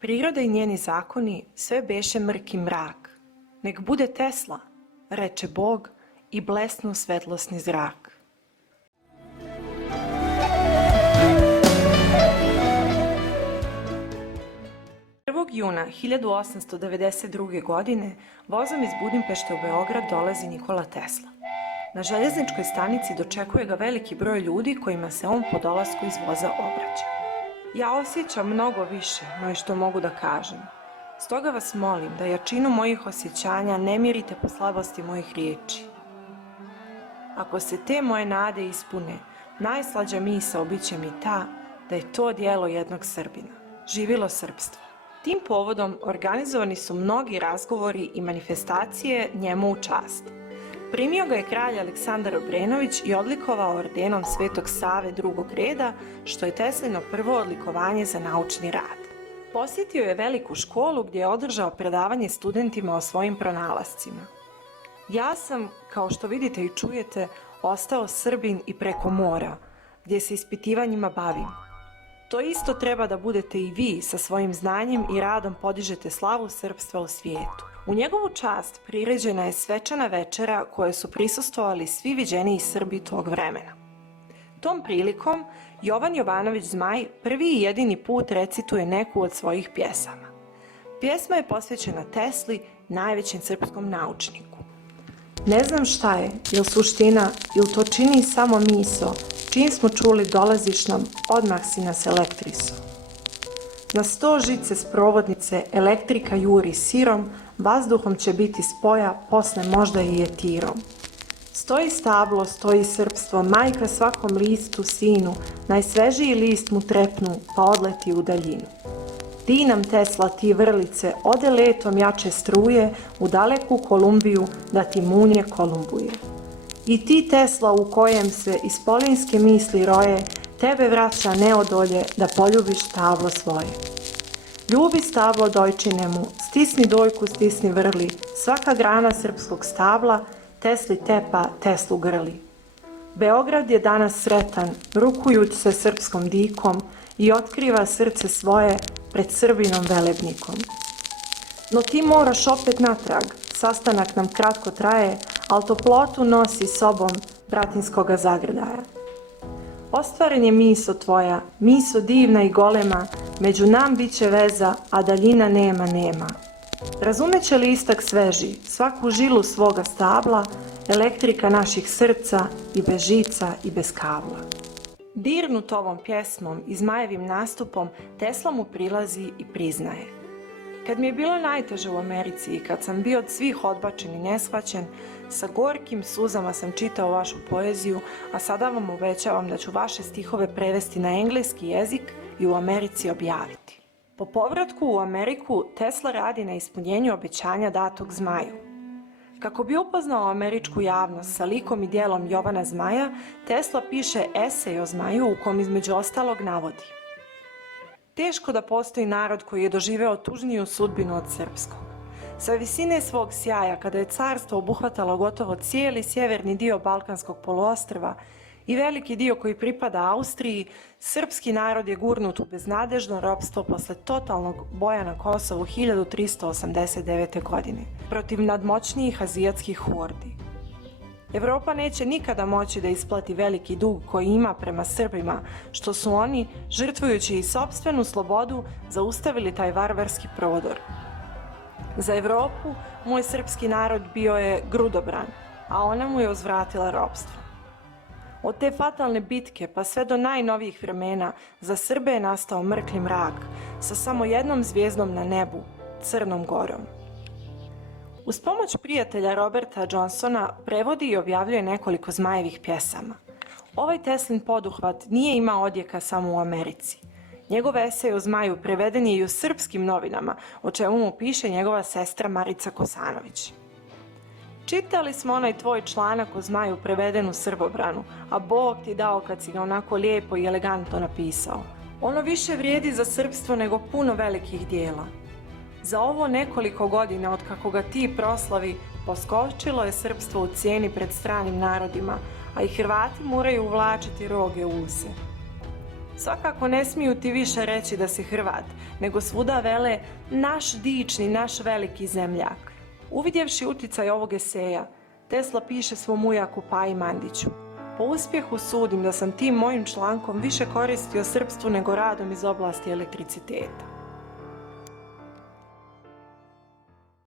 Priroda i njeni zakoni sve beše mrk i mrak. Nek bude Tesla, reče Bog i blesnu svetlosni zrak. Juna 1892. godine vozom iz Budimpešte u Beograd dolazi Nikola Tesla. Na željezničkoj stanici dočekuje ga veliki broj ljudi kojima se on po dolasku iz voza obraća. Ja osjećam mnogo više, no i što mogu da kažem. Stoga vas molim da jačinu mojih osjećanja ne mirite po slabosti mojih riječi. Ako se te moje nade ispune, najslađa misao bit će mi ta da je to djelo jednog Srbina. Živilo srpstvo! Tim povodom organizovani su mnogi razgovori i manifestacije njemu u čast. Primio ga je kralj Aleksandar Obrenović i odlikovao ordenom Svetog Save drugog reda, što je Teslino prvo odlikovanje za naučni rad. Posjetio je veliku školu gdje je održao predavanje studentima o svojim pronalascima. Ja sam, kao što vidite i čujete, ostao Srbin i preko mora, gdje se ispitivanjima bavim. To isto treba da budete i vi sa svojim znanjem i radom podižete slavu srpstva u svijetu. U njegovu čast priređena je svečana večera koje su prisustvovali svi viđeniji Srbi tog vremena. Tom prilikom Jovan Jovanović Zmaj prvi i jedini put recituje neku od svojih pjesama. Pjesma je posvećena Tesli, najvećem srpskom naučniku. Ne znam šta je, jel suština, ili to čini samo miso, čim smo čuli dolaziš nam, odmah si nas elektriso. Na 100 žice sprovodnice elektrika juri sirom, vazduhom će biti spoja, posle možda i etirom. Stoji stablo, stoji srpstvo, majka svakom listu sinu, najsvežiji list mu trepnu, pa odleti u daljinu. Ti nam Tesla, ti vrlice, ode letom jače struje u daleku Kolumbiju da ti munje kolumbuje. I ti Tesla u kojem se ispolinske misli roje, tebe vraća neodolje da poljubiš stablo svoje. Ljubi stablo dojčine mu, stisni dojku, stisni vrli, svaka grana srpskog stabla, Tesli tepa, Teslu grli. Beograd je danas sretan, rukujuć se srpskom dikom i otkriva srce svoje pred Srbinom velebnikom. No ti moraš opet natrag, sastanak nam kratko traje, al toplotu nosi sobom bratinskoga zagradaja. Ostvaren je miso tvoja, miso divna i golema, među nam bit će veza, a daljina nema. Razumeće listak sveži, svaku žilu svoga stabla, elektrika naših srca i bez žica i bez kabla. Dirnut ovom pjesmom i Zmajevim nastupom, Tesla mu prilazi i priznaje. Kad mi je bilo najteže u Americi i kad sam bio od svih odbačen i neshvaćen, sa gorkim suzama sam čitao vašu poeziju, a sada vam obećavam da ću vaše stihove prevesti na engleski jezik i u Americi objaviti. Po povratku u Ameriku, Tesla radi na ispunjenju obećanja datog Zmaju. Kako bi upoznao američku javnost sa likom i djelom Jovana Zmaja, Tesla piše esej o Zmaju u kom između ostalog navodi: teško da postoji narod koji je doživeo tužniju sudbinu od srpskog. Sa visine svog sjaja, kada je carstvo obuhvatalo gotovo cijeli sjeverni dio Balkanskog poluostrva i veliki dio koji pripada Austriji, srpski narod je gurnut u beznadežno ropstvo posle totalnog boja na Kosovu 1389. godine protiv nadmoćnijih azijatskih hordi. Evropa neće nikada moći da isplati veliki dug koji ima prema Srbima, što su oni, žrtvujući i sopstvenu slobodu, zaustavili taj varvarski prodor. Za Evropu moj srpski narod bio je grudobran, a ona mu je uzvratila ropstvo. Od te fatalne bitke pa sve do najnovijih vremena za Srbe je nastao mrkli mrak sa samo jednom zvijezdom na nebu, Crnom Gorom. Uz pomoć prijatelja Roberta Johnsona prevodi i objavljuje nekoliko Zmajevih pjesama. Ovaj Teslin poduhvat nije imao odjeka samo u Americi. Njegov esej o Zmaju preveden je i u srpskim novinama, o čemu mu piše njegova sestra Marica Kosanović. Čitali smo onaj tvoj članak o Zmaju preveden u Srbobranu, a Bog ti dao kad si ga onako lijepo i elegantno napisao. Ono više vrijedi za srpstvo nego puno velikih dijela. Za ovo nekoliko godina od kako ga ti proslavi, poskočilo je srpstvo u cijeni pred stranim narodima, a i Hrvati moraju uvlačiti roge u use. Svakako ne smiju ti više reći da si Hrvat, nego svuda vele naš dični, naš veliki zemljak. Uvidjevši uticaj ovog eseja, Tesla piše svom ujaku Paji Mandiću: po uspjehu sudim da sam tim mojim člankom više koristio srpstvu nego radom iz oblasti elektriciteta.